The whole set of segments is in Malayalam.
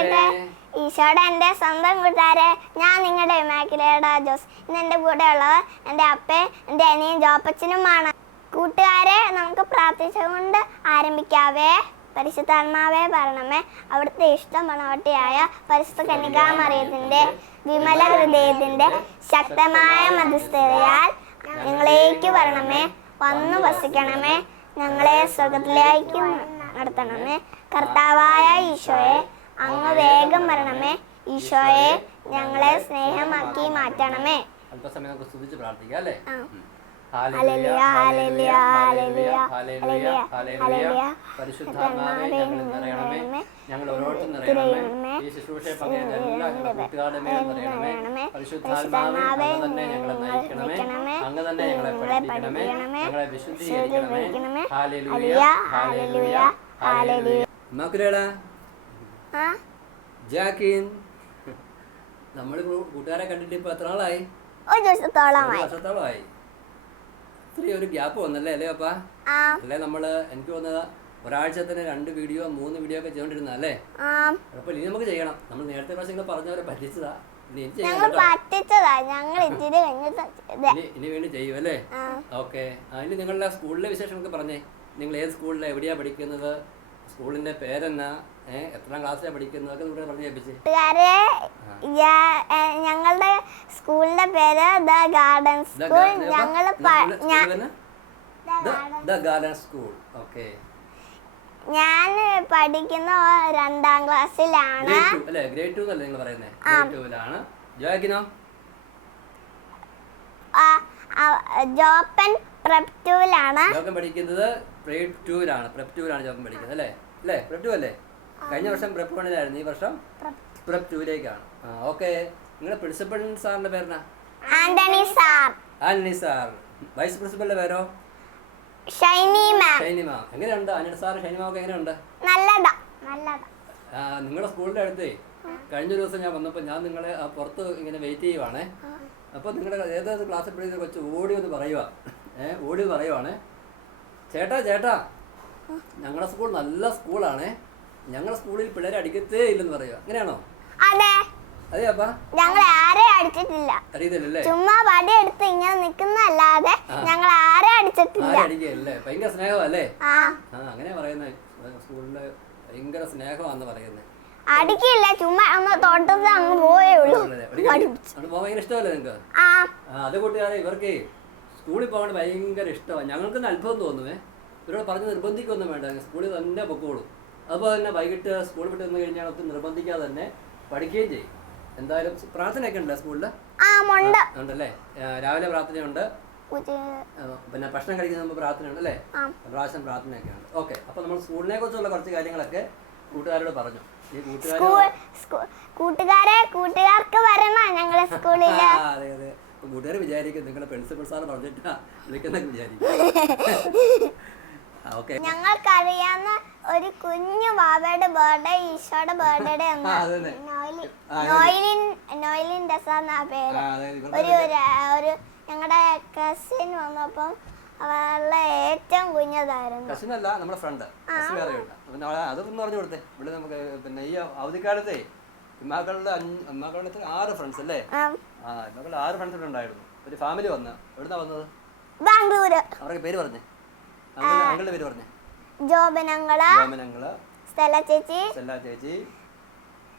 പ്രാർത്ഥിക്കട്ടെ ഈശോയുടെ എന്റെ സ്വന്തം കൂട്ടുകാരെ ഞാൻ നിങ്ങളുടെ ഇമാക്കിലേടാ ജോസ്. ഇന്ന് എന്റെ കൂടെ ഉള്ളത് എന്റെ അപ്പയും എന്റെ അനിയൻ ജോപ്പച്ചനുമാണ്. കൂട്ടുകാരെ നമുക്ക് പ്രാർത്ഥിച്ചുകൊണ്ട് ആരംഭിക്കാവേ. പരിശുദ്ധാത്മാവേ പറയണമേ അവിടുത്തെ ഇഷ്ടം മണവട്ടിയായ പരിശുദ്ധ കന്യകാമറിയത്തിന്റെ വിമല ഹൃദയത്തിന്റെ ശക്തമായ മധ്യസ്ഥതയാൽ ഞങ്ങളേക്ക് വരണമേ. വന്നു വസിക്കണമേ. ഞങ്ങളെ സ്വർഗത്തിലേക്ക് നടത്തണമേ. കർത്താവായ ഈശോയെ അങ്ങ് വേഗം വരണമേ. ഈശോയെ ഞങ്ങളെ സ്നേഹമാക്കി മാറ്റണമേ. അല്പസമയം നമുക്ക് സ്തുതിച്ച് പ്രാർത്ഥിക്കാം അല്ലേ. പരിശുദ്ധാത്മാവേ നിറയണമേ. ഞങ്ങൾ ഓരോരുത്തരും നിറയണമേ. ഈ ശുശ്രൂഷയെ പകരുന്ന എല്ലാ ഞങ്ങളുടെ കൂട്ടുകാരുടെ മേലും നിറയണമേ. പരിശുദ്ധാത്മാവേ തന്നെ ഞങ്ങളെ നയിക്കണമേ. അങ്ങ് തന്നെ ഞങ്ങളെ പഠിപ്പിക്കണമേ. ഞങ്ങളെ വിശുദ്ധീകരിക്കണമേ. ഹാലേലൂയ ഹാലേലൂയ ഹാലേലൂയ മക്കളേടാ ആ ജാക്കിൻ നമ്മൾ കൂട്ടുകാരെ കണ്ടിട്ട് ഇപ്പൊ എത്ര നാളായി? ഒരു വർഷത്തോളമായി ഇത്രയും ഒരു ഗ്യാപ്പ് വന്നല്ലേ അല്ലേ അപ്പാ? അല്ലേ നമ്മൾ എനിക്ക് തോന്നുന്നത് ഒരാഴ്ചത്തിന് രണ്ട് വീഡിയോ മൂന്ന് വീഡിയോ ഒക്കെ ചെയ്തോണ്ടിരുന്ന അല്ലേ? അപ്പൊ ഇനി നമുക്ക് ചെയ്യണം. നമ്മൾ നേരത്തെ പ്രാവശ്യം നിങ്ങൾ പറഞ്ഞവരെ പറ്റിച്ചതാ. ഇനി വേണ്ടി ചെയ്യും അല്ലേ? ഓക്കെ. ഇനി നിങ്ങളുടെ സ്കൂളിലെ വിശേഷമൊക്കെ പറഞ്ഞേ. നിങ്ങൾ ഏത് സ്കൂളിലാണ് എവിടെയാ പഠിക്കുന്നത്? സ്കൂളിന്റെ പേരെന്നാ? ഏഹ് എത്രാം ക്ലാസ്സിലാണ് പഠിക്കുന്നതൊക്കെ ഇവിടെ പറഞ്ഞു ഏൽപ്പിച്ചേ കൂട്ടുകാരെ ഞാ- ഏ, ഞങ്ങളുടെ സ്കൂളിന്റെ പേര് ദ ഗാർഡൻ സ്കൂൾ. ഞങ്ങൾ ദ ഗാർഡൻ സ്കൂൾ. ഓക്കെ. ഞാൻ പഠിക്കുന്ന രണ്ടാം ക്ലാസ്സിലാണ്. ഗ്രേഡ് ടു അല്ലേ? ഗ്രേഡ് ടു എന്നല്ലേ നിങ്ങൾ പറയുന്നത് ഗ്രേഡ് ടൂവിലാണ് ജോക്കിനോ ആ, ആ, ജോപ്പൻ പ്രപ് ടൂലാണ് ജോക്കൻ പഠിക്കുന്നത് ഗ്രേഡ് ടുവിലാണ്. പ്രെപ് ടുവിലാണ് ജോക്കൻ പഠിക്കുന്നത് അല്ലേ? അല്ലേ? പ്രെപ് ടു അല്ലേ? കഴിഞ്ഞ വർഷം പ്രെപ്പ് വണ്ണിലായിരുന്നു ഈ വർഷം പ്രെപ്പ് ടൂലേക്കാണ് ആ ഓക്കെ നിങ്ങളുടെ പ്രിൻസിപ്പൽ സാറിന്റെ പേരെന്നാ? Antony sir. Antony sir. Vice പ്രിൻസിപ്പലിന്റെ പേരോ? ഷൈനി മാം. ഷൈനി മാം. എങ്ങനെയുണ്ട്? ആന്റണി സാർ ഷൈനി മാം ഒക്കെ എങ്ങനെയുണ്ട്? നല്ലതാ നല്ലതാ. നിങ്ങളുടെ സ്കൂളിന്റെ അടുത്തേ കഴിഞ്ഞ ദിവസം ഞാൻ വന്നപ്പോൾ ഞാൻ നിങ്ങളെ പുറത്ത് ഇങ്ങനെ വെയിറ്റ് ചെയ്യുവാണേ. അപ്പോൾ നിങ്ങളുടെ ഏതേത് ക്ലാസ്സിൽ പഠിക്കുന്ന കൊച്ച് ഓടി ഒന്ന് പറയുക ഏ ഓടി പറയുവാണേ. ചേട്ടാ ചേട്ടാ. ഞങ്ങളുടെ സ്കൂൾ നല്ല സ്കൂളാണേ. ഞങ്ങളുടെ സ്കൂളിൽ പിള്ളേരെ അടിക്കത്തേ ഇല്ലെന്ന് പറയുക. അങ്ങനെയാണോ? അതെ. അതെ അപ്പാ. ഞങ്ങൾ ആരെയും അടിച്ചിട്ടില്ല. അറിയത്തില്ലല്ലേ? ചുമ്മാ വടി എടുത്ത് ഇങ്ങനെ നിൽക്കുന്നല്ലാതെ ഞങ്ങൾ ആരെയും അടിച്ചിട്ടില്ല. ആരും അടിക്കുകയല്ലേ? ഭയങ്കര സ്നേഹമല്ലേ? ആ. അങ്ങനെ പറയുന്നത് സ്കൂളിൽ ഭയങ്കര സ്നേഹമാണെന്ന് പറയുന്നത് അടിക്കില്ല ചുമ്മാ ഒന്ന് തൊട്ടത് അങ്ങ് പോയേ ഉള്ളൂ. ഇഷ്ടമല്ലേ നിങ്ങൾക്ക് അത് കൂട്ടുകാരെ ഇവർക്ക് സ്കൂളിൽ പോകാൻ ഭയങ്കര ഇഷ്ടമാണ്. ഞങ്ങൾക്ക് അത്ഭുതം തോന്നുവേ ഇവരോട് പറഞ്ഞ് നിർബന്ധിക്കൊന്നും വേണ്ട. സ്കൂളിൽ തന്നെ പൊക്കോളും. അതുപോലെ തന്നെ വൈകിട്ട് സ്കൂൾ വിട്ട് വന്നു കഴിഞ്ഞാൽ ഒത്തിരി നിർബന്ധിക്കാതെ തന്നെ പഠിക്കുകയും ചെയ്യും. എന്തായാലും പ്രാർത്ഥനയൊക്കെ ഉണ്ടോ. സ്കൂളിൽ മുണ്ട് ഉണ്ടല്ലേ രാവിലെ പ്രാർത്ഥനയുണ്ട്. പിന്നെ ഭക്ഷണം കഴിക്കുന്ന മുമ്പ് പ്രാർത്ഥനയുണ്ട് അല്ലേ. പ്രാവശ്യം പ്രാർത്ഥനയൊക്കെ ഉണ്ട്. ഓക്കെ അപ്പൊ നമ്മൾ സ്കൂളിനെ കുറിച്ചുള്ള കുറച്ച് കാര്യങ്ങളൊക്കെ കൂട്ടുകാരോട് പറഞ്ഞു. കൂട്ടുകാരെ കൂട്ടുകാർക്ക് വരണോ ഞങ്ങളെ സ്കൂളിൽ അതെ അതെ. കൂട്ടുകാർ വിചാരിക്കും നിങ്ങളുടെ പ്രിൻസിപ്പൽ സാർ പറഞ്ഞിട്ടാ വിളിക്കുന്നൊക്കെ വിചാരിക്കും. ഞങ്ങൾക്കറിയാവുന്ന ഒരു കുഞ്ഞു ബാബയുടെ ബർത്ത്ഡേ ഈശോയുടെ ബർത്ത്ഡേ അതന്നെ. നോയിലിൻ നോയിലിൻ ഡെസാന്ന പേര്. ഒരു ഒരു- ഞങ്ങളുടെ കസിൻ വന്നപ്പം അവളുടെ ഏറ്റവും കുഞ്ഞതായിരുന്നു. കസിനല്ല നമ്മുടെ ഫ്രണ്ട് പിന്നെ അവളെ പറഞ്ഞു കൊടുത്തേ. ഇവിടെ നമുക്ക് പിന്നെ ഈ അവധിക്കാലത്തെ ഇമ്മാക്കളുടെ ഇമ്മാക്കളുടെ ആറ് ഫ്രണ്ട്സ് അല്ലേ? ആ, ഇമ്മാക്കളുടെ ആറ് ഫ്രണ്ട്സ് ഉണ്ടായിരുന്നു. ഒരു ഫാമിലി വന്ന്. എവിടുന്നാ വന്നത്? ബാംഗ്ലൂര്. അവരുടെ പേര് പറഞ്ഞേ. അങ്കിളുടെ അങ്കിളുടെ പേര് പറഞ്ഞേ. ജോബനങ്ങൾ ജോമനങ്ങൾ സ്റ്റെല്ല ചേച്ചി സെല്ല ചേച്ചി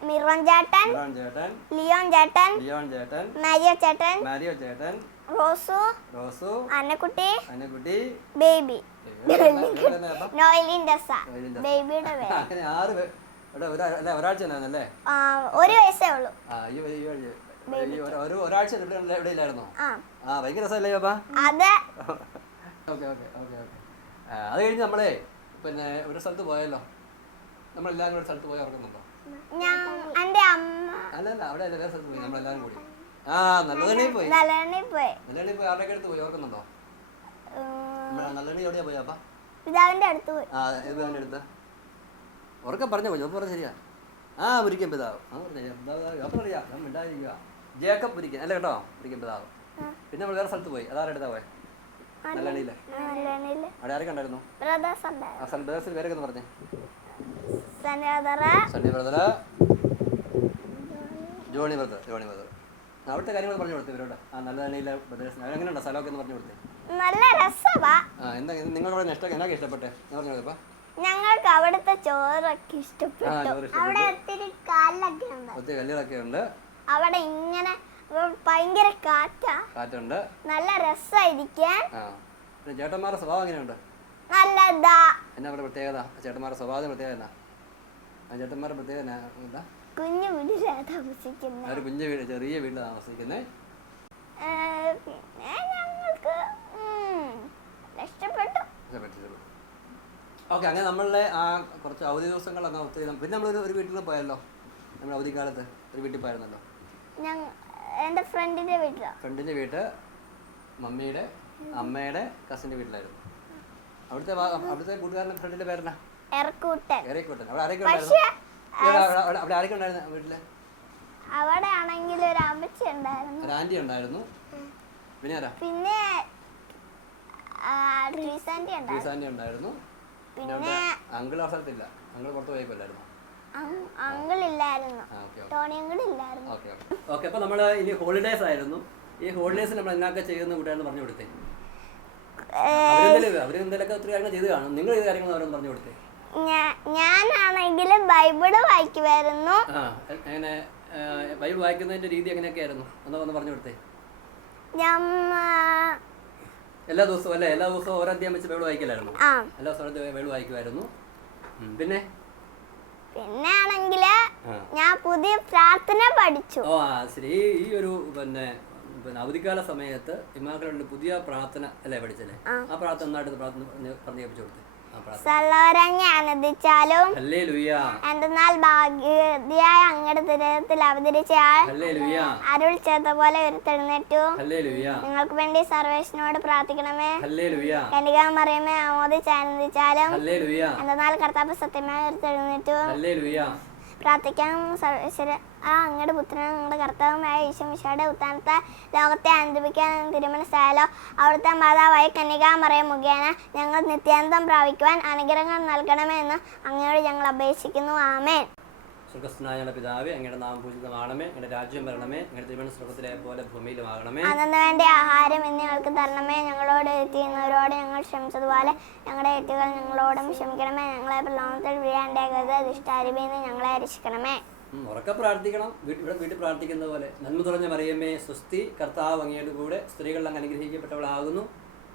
മിറോൻ ചേട്ടൻ മിറോൺ ചേട്ടൻ ലിയോൺ ചേട്ടൻ ലിയോൺ ചേട്ടൻ മാരിയോ ചേട്ടൻ മാരിയോ ചേട്ടൻ റോസു റോസു അന്നക്കുട്ടി അന്നക്കുട്ടി ബേബി. ഇവരെല്ലാം അപ്പൊ? നോയിലിൻ ഡെസ ബേബിയുടെ പേര്. അങ്ങനെ ആറ് പേര് ഇവിടെ ഒരാ- ഒരാഴ്ച ഒരു വയസ്സേ ഉള്ളൂ. ഒരു- ഒരു ഒരാഴ്ച ഇവിടെ ഇല്ലായിരുന്നോ? ആ. ഭയങ്കര രസമല്ലേ അത്. Okay okay okay okay. അത് കഴിഞ്ഞ് നമ്മളെ പിന്നെ ഒരു സ്ഥലത്ത് പോയല്ലോ നമ്മളെല്ലാവരും ഒരു സ്ഥലത്ത് പോയി ഓർക്കുന്നുണ്ടോ അല്ലല്ല അവിടെ എല്ലാ സ്ഥലത്ത് പോയി നമ്മളെല്ലാവരും കൂടി. ആ നല്ലതണ്ണി പോയി. നല്ലവണ്ണിൽ പോയി. നല്ലതണ്ണി പോയി ആരുടെ അടുത്ത് പോയി? ഓർക്കുന്നുണ്ടോ നല്ലതണ്ണി എവിടെയാ പോയി അപ്പാ? പിതാവിന്റെ അടുത്ത് പോയി. ആ ഇത് അടുത്ത്. ഉറക്കം പറഞ്ഞോ ജോപ്പ് പറഞ്ഞ ശരിയാ. ആ മുരിക്കൻ പിതാവ്. ആ പറഞ്ഞ പിതാവ് അപ്പം അറിയാം ഞാൻ മിണ്ടാതിരിക്കുക ജേക്കബ് മുരിക്കൻ അല്ല കേട്ടോ? മുരിക്കൻ പിതാവ്. പിന്നെ നമ്മൾ വേറെ സ്ഥലത്ത് പോയി. അതാരുടെ അടുത്താ പോയെ? നല്ലണിയില്ലേ? നല്ലവണ്ണിൽ അവിടെ ആരൊക്കെ ഉണ്ടായിരുന്നു? ബ്രദേഴ്സ് ഉണ്ടായിരുന്നു ആ സൺ ബ്രദേഴ്സിൽ പേരൊക്കെ ഒന്ന് പറഞ്ഞേ. സനോദറ Sunny brother. Johnny brother Johnny brother. അവിടുത്തെ കാര്യങ്ങൾ പറഞ്ഞു കൊടുത്തു ഇവരോട്. ആ നല്ല തന്നെയില്ല ബ്രദേഴ്സ്. എങ്ങനെയുണ്ട്? സ്ഥലമൊക്കെ ഒന്ന് പറഞ്ഞു കൊടുത്തേ. നല്ല ആ എന്താ നിങ്ങളുടെ ഇഷ്ടം? എന്നാ ഇഷ്ടപ്പെട്ടെ? പറഞ്ഞു കൊടുത്തപ്പാ ഞങ്ങൾക്ക് അവിടുത്തെ ചോറൊക്കെ ഇഷ്ടപ്പെട്ടു. അവിടെ ഒത്തിരി കാലൊക്കെ ഉണ്ട്. ഒത്തിരി കല്ലുകളൊക്കെ ഉണ്ട്. അവിടെ ഇങ്ങനെ ഭയങ്കര കാറ്റാ. കാറ്റുണ്ട്. നല്ല രസമായിരിക്കാൻ ചേട്ടന്മാരുടെ സ്വഭാവം എങ്ങനെയുണ്ട്? നല്ലതാ. എന്നാ ഇവിടെ പ്രത്യേകത? ചേട്ടന്മാരുടെ സ്വഭാവം പ്രത്യേകത എന്നാ? ചേട്ടന്മാരുടെ പ്രത്യേകത എന്താ? കുഞ്ഞു വീട്ടിലാണ് താമസിക്കുന്നത് ഒരു കുഞ്ഞു വീട് ചെറിയ വീട് താമസിക്കുന്നത് ഞങ്ങൾക്ക് ഇഷ്ടപ്പെട്ടു ഓക്കെ അങ്ങനെ നമ്മളുടെ ആ കുറച്ച് അവധി ദിവസങ്ങളൊക്കെ ഒത്തിരി പിന്നെ നമ്മളൊരു ഒരു വീട്ടിൽ പോയല്ലോ നമ്മൾ അവധിക്കാലത്ത് ഒരു വീട്ടിൽ പോയിരുന്നല്ലോ എന്റെ ഫ്രണ്ടിന്റെ വീട്ടിലാണ് ഫ്രണ്ടിന്റെ വീട്ട് മമ്മിയുടെ അമ്മയുടെ കസിന്റെ വീട്ടിലായിരുന്നു. അവിടുത്തെ വാ- അവിടുത്തെ കൂട്ടുകാരന്റെ ഫ്രണ്ടിന്റെ പേരെന്നാ? എറക്കൂട്ടൻ. ഏറിയക്കോട്ടെ അവിടെ ആരൊക്കെ പക്ഷേ ഉണ്ടായിരുന്നു? അവിടെ- ആരൊക്കെ ഉണ്ടായിരുന്നു വീട്ടിൽ അവിടെ ആണെങ്കിൽ ഒരു അമ്മച്ചി ഉണ്ടായിരുന്നു. ഒരു ആന്റി ഉണ്ടായിരുന്നു. പിന്നെ ആരാ? പിന്നെ ട്രീസാന്റി ഉണ്ടായിരുന്നു. ആന്റി ഉണ്ടായിരുന്നു. പിന്നെ അവിടെ അങ്കിൾ അവസരത്തില്ല അങ്കിൾ പുറത്ത് പോയപ്പോല്ലായിരുന്നു ആ ഓക്കെ അപ്പോൾ നമ്മൾ ഇനി ഹോളിഡേസ് ആയിരുന്നു. ഈ ഹോളിഡേസ് നമ്മൾ എന്നൊക്കെ ചെയ്യുന്ന കൂട്ടുകാരെന്ന് പറഞ്ഞു കൊടുത്തേ? അവരെന്തെങ്കിലും അവരെന്തെങ്കിലുമൊക്കെ ഒത്തിരി കാര്യങ്ങൾ ചെയ്ത് കാണും. നിങ്ങൾ ചെയ്ത കാര്യങ്ങൾ അവരൊന്ന് പറഞ്ഞു കൊടുത്തേ? ഞാനാണെങ്കിൽ ബൈബിൾ വായിക്കുമായിരുന്നു എ- ബൈബിൾ വായിക്കുന്നതിന്റെ രീതി എങ്ങനെയൊക്കെ ആയിരുന്നു ഒന്ന് ഒന്ന് പറഞ്ഞു കൊടുത്തേ. എല്ലാ ദിവസവും അല്ലേ? എല്ലാ ദിവസവും ഓരോ അധ്യായം വെച്ച് ബൈബിൾ വായിക്കലായിരുന്നു. എല്ലാ ദിവസവും ബൈബിൾ വായിക്കുമായിരുന്നു പിന്നെ? പിന്നെ ആണെങ്കിൽ. ഞാൻ പുതിയ പ്രാർത്ഥന പഠിച്ചു. ഓ ആ ശരി. ഈ- ഈ ഒരു പിന്നെ പിന്നെ അവധിക്കാല സമയത്ത് ഇമാക്കളുടെ പുതിയ പ്രാർത്ഥന അല്ലേ പഠിച്ചല്ലേ ആ പ്രാർത്ഥന നന്നായിട്ട് പ്രാർത്ഥന പറഞ്ഞ് പറഞ്ഞു കേൾപ്പിച്ചു കൊടുത്തേ. ആ പ്രാർത്ഥന സലോരങ്ങി അനദിച്ചാലും ഹല്ലേ ലുയ്യ എന്തെന്നാൽ ഭാഗ്യതയായ അങ്ങയുടെ തിരത്തിൽ അവതരിച്ച ആൾ അരുൾ ചെയ്ത പോലെ ഉരുത്തെഴുന്നേറ്റു നിങ്ങൾക്ക് വേണ്ടി സർവേഷനോട് പ്രാർത്ഥിക്കണമേ. കനികാ മറിയമേ ആമോദിച്ച് ആനന്ദിച്ചാലും എന്തെന്നാൽ കർത്താവ് സത്യമായി ലുയ്യ പ്രാർത്ഥിക്കാൻ സർവേശ്വര ആ അങ്ങയുടെ പുത്രനും അങ്ങയുടെ കർത്താവുമായ ഈശോമിശയുടെ ഉത്താനത്തെ ലോകത്തെ ആനന്ദിപ്പിക്കാൻ തിരുമനസ്സായാലോ. അവിടുത്തെ മാതാവായ കന്യകാമറയ മുഖേന ഞങ്ങൾ നിത്യാന്തം പ്രാപിക്കുവാൻ അനുഗ്രഹങ്ങൾ നൽകണമെന്ന് അങ്ങയോട് ഞങ്ങൾ അപേക്ഷിക്കുന്നു. ആമേൻ. സ്വർഗസ്നായ ഞങ്ങളുടെ പിതാവേ അങ്ങയുടെ നാം പൂജിതമാകണമേ അങ്ങയുടെ രാജ്യം വരണമേ അങ്ങയുടെ തിരുമണ സ്വർഗത്തിലെ പോലെ ഭൂമിയിലുമാകണമേ. അന്നു വേണ്ട ആഹാരം ഇന്ന് ഞങ്ങൾക്ക് തരണമേ. ഞങ്ങളോട് എത്തിയുന്നവരോട് ഞങ്ങൾ ക്ഷമിച്ചതുപോലെ ഞങ്ങളുടെ എറ്റുകൾ ഞങ്ങളോടും ക്ഷമിക്കണമേ. ഞങ്ങളെ പ്രലോഭനത്തിൽ വീഴാണ്ടേക്കരുത് ദുഷ്ടാരിമെന്ന് ഞങ്ങളെ രക്ഷിക്കണമേ. ഉറക്കെ പ്രാർത്ഥിക്കണം. ഇവിടെ വീട്ടിൽ പ്രാർത്ഥിക്കുന്ന പോലെ. നന്മ തുറഞ്ഞ മറിയമ്മേ സ്വസ്തി കർത്താവ് അങ്ങയുടെ കൂടെ സ്ത്രീകൾ അങ്ങ് അനുഗ്രഹിക്കപ്പെട്ടവളാകുന്നു.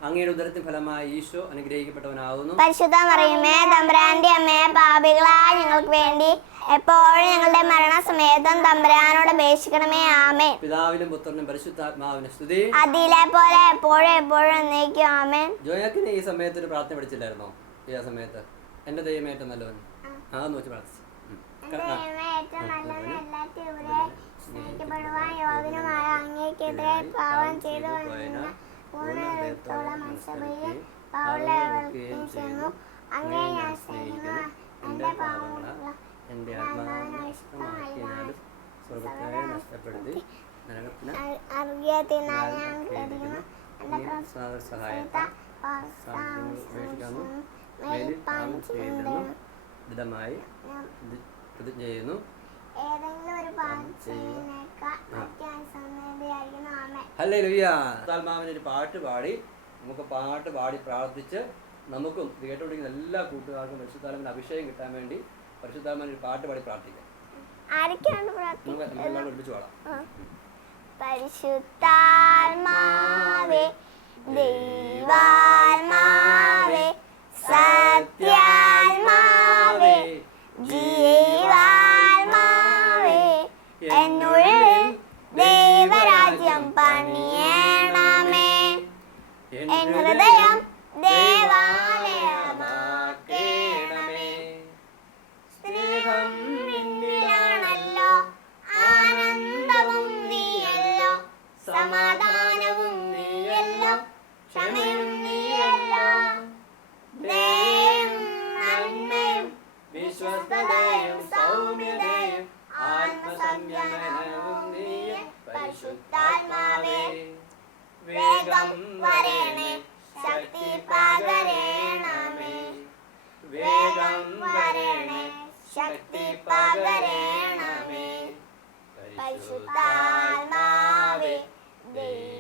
അങ്ങയുടെ ഉദരത്തിൻ ഫലമായി ഈശോ അനുഗ്രഹിക്കപ്പെട്ടവനാകുന്നു. പരിശുദ്ധ മറിയമ്മേ തമ്പുരാന്റെ അമ്മേ പാപികളായ ഞങ്ങൾക്ക് വേണ്ടി എപ്പോഴും ഞങ്ങളുടെ മരണസമേതം തമ്പുരാനോട് അപേക്ഷിക്കണമേ ആമേ പിതാവിനും പുത്രനും പരിശുദ്ധാത്മാവിനും സ്തുതി. അതിലെ പോലെ എപ്പോഴും എപ്പോഴും എന്നേക്കും ആമേൻ. ജോയാക്കിന് ഈ സമയത്ത് ഒരു പ്രാർത്ഥന പഠിച്ചില്ലായിരുന്നോ ഈ ആ സമയത്ത്. എന്റെ ദൈവം ഏറ്റവും നല്ലവൻ. അതൊന്ന് വെച്ച് പ്രാർത്ഥിച്ചു. അങ്ങനെ സ്നേഹിക്കപ്പെടുവാൻ യോഗ്യനുമായ അങ്ങേക്കെതിരെ പാവം ചെയ്തു വന്നിരുന്ന ചെയ്യുന്നു. അങ്ങേ ഞാൻ സ്നേഹിക്കുന്നു. എന്റെ പാവമുള്ള എന്റെ ആത്മാവിനെ നഷ്ടമാക്കിയാലും സ്വർഗത്തെ നഷ്ടപ്പെടുത്തി നരകത്തിന് സഹായത്തെ മേലിൽ പാപം ദൃഢമായി പ്രതിജ്ഞ ചെയ്യുന്നു. ഒരു ലുയ്യ ആത്മാവിന് പാട്ട് പാടി നമുക്ക് പാട്ട് പാടി പ്രാർത്ഥിച്ച് നമുക്കും കേട്ടുപിടിക്കുന്ന എല്ലാ കൂട്ടുകാർക്കും പരിശുദ്ധാത്മാവിന് അഭിഷേകം കിട്ടാൻ വേണ്ടി പരിശുദ്ധാത്മാവിന് ഒരു പാട്ട് പാടി പ്രാർത്ഥിക്കാം. ആരൊക്കെയാണ് ഒരുമിച്ച് പാടാം. പരിശുദ്ധാത്മാവേ ദൈവാത്മാവേ സത്യാത്മാവേ വേഗം വരണേ. ശക്തി പകരണമേ. വേഗം വരണേ. ശക്തി പകരണമേ. പരിശുദ്ധാത്മാവേ ദൈവാത്മാവേ